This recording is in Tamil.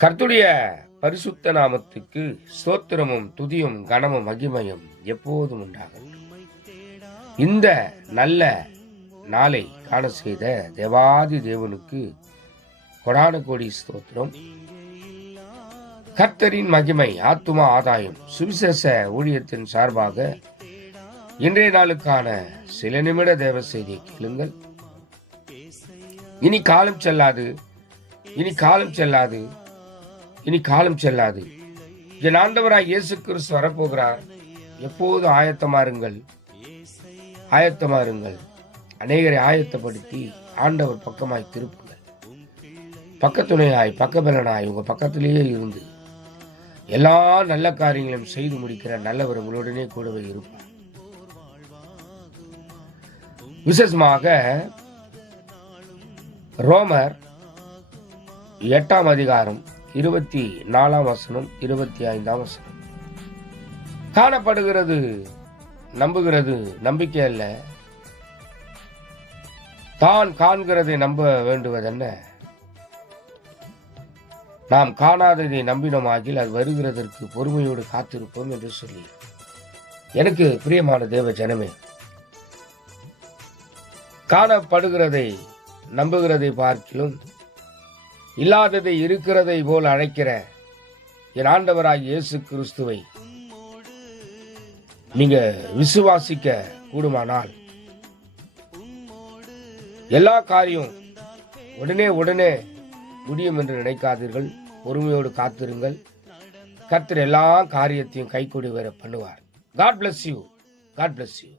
கர்த்தருடைய பரிசுத்த நாமத்துக்கு ஸ்தோத்திரமும் துதியும் கனமும் மகிமையும் எப்போதும் உண்டாகட்டும். இந்த நல்ல நாளை காண செய்த தேவாதி தேவனுக்கு கொடான கோடி ஸ்தோத்திரம். கர்த்தரின் மகிமை ஆத்துமா ஆதாயம் சுவிசேஷ ஊழியத்தின் சார்பாக இன்றைய நாளுக்கான சில நிமிட தேவ செய்தியை கேளுங்கள். இனி காலம் செல்லாது, இனி காலம் செல்லாது, இனி காலம் செல்லாது. என் ஆண்டவராய் இயேசு கிறிஸ்து வரப்போகிறார். எப்போதும் ஆயத்தமாருங்கள், ஆயத்தமாருங்கள். அநேகரை ஆயத்தப்படுத்தி ஆண்டவர் பக்கமாய் திருப்புங்கள். பக்கத்துணையாய் பக்கபலனாய் உங்க பக்கத்திலேயே இருந்து எல்லா நல்ல காரியங்களையும் செய்து முடிக்கிற நல்லவர் உங்களுடனே கூடவே இருப்பார். விசேஷமாக ரோமர் 8ஆம் அதிகாரம் 24ஆம் வசனம் 25ஆம் வசனம். காணப்படுகிறது நம்புகிறது நம்பிக்கை அல்ல, தான் காண்கிறதை நம்ப வேண்டுவதென்ன? நாம் காணாததை நம்பினோமாகில் அது வருகிறதற்கு பொறுமையோடு காத்திருப்போம் என்று சொல்லி, எனக்கு பிரியமான தேவ ஜனமே, காணப்படுகிறதை நம்புகிறதை பார்க்கிலும் இல்லாததை இருக்கிறதை போல் அழைக்கிற என் ஆண்டவராகிய இயேசு கிறிஸ்துவை நீங்க விசுவாசிக்க கூடுமானால் எல்லா காரியம் உடனே முடியும் என்று நினைக்காதீர்கள். பொறுமையோடு காத்திருங்கள். கர்த்தர் எல்லா காரியத்தையும் கைகூடி வர பண்ணுவார். God bless you. God bless you.